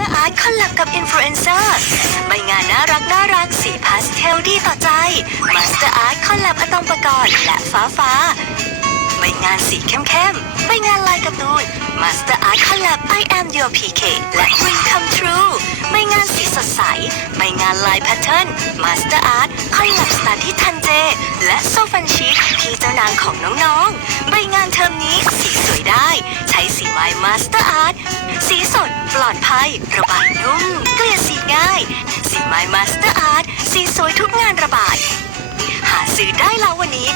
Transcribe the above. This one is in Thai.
Master Art คอลแลบกับอินฟลูเอนเซอร์ใบงานน่ารักน่ารักสีพาสเทลดีต่อใจ Master Art คอลแลบอะตอมปกรณ์และฟ้าฟ้าใบงานสีเข้มๆใบงานลายการ์ตูน Master Art Collab I am your PK และ Dream Come True ใบงานสีสดใสใบงานลายแพทเทิร์น Master Art Collab Study ทันเจ และโซฟันชีที่เจ้านางของน้องๆ ใบงานเทอมนี้สีสวยได้ ใช้สีไม้ Master Art สีสด ปลอดภัย ระบายนุ่ม เกลี่ยสีง่าย สีไม้มาสเตอร์อาร์ตสีสวยทุกงานระบาย หาซื้อได้แล้ววันนี้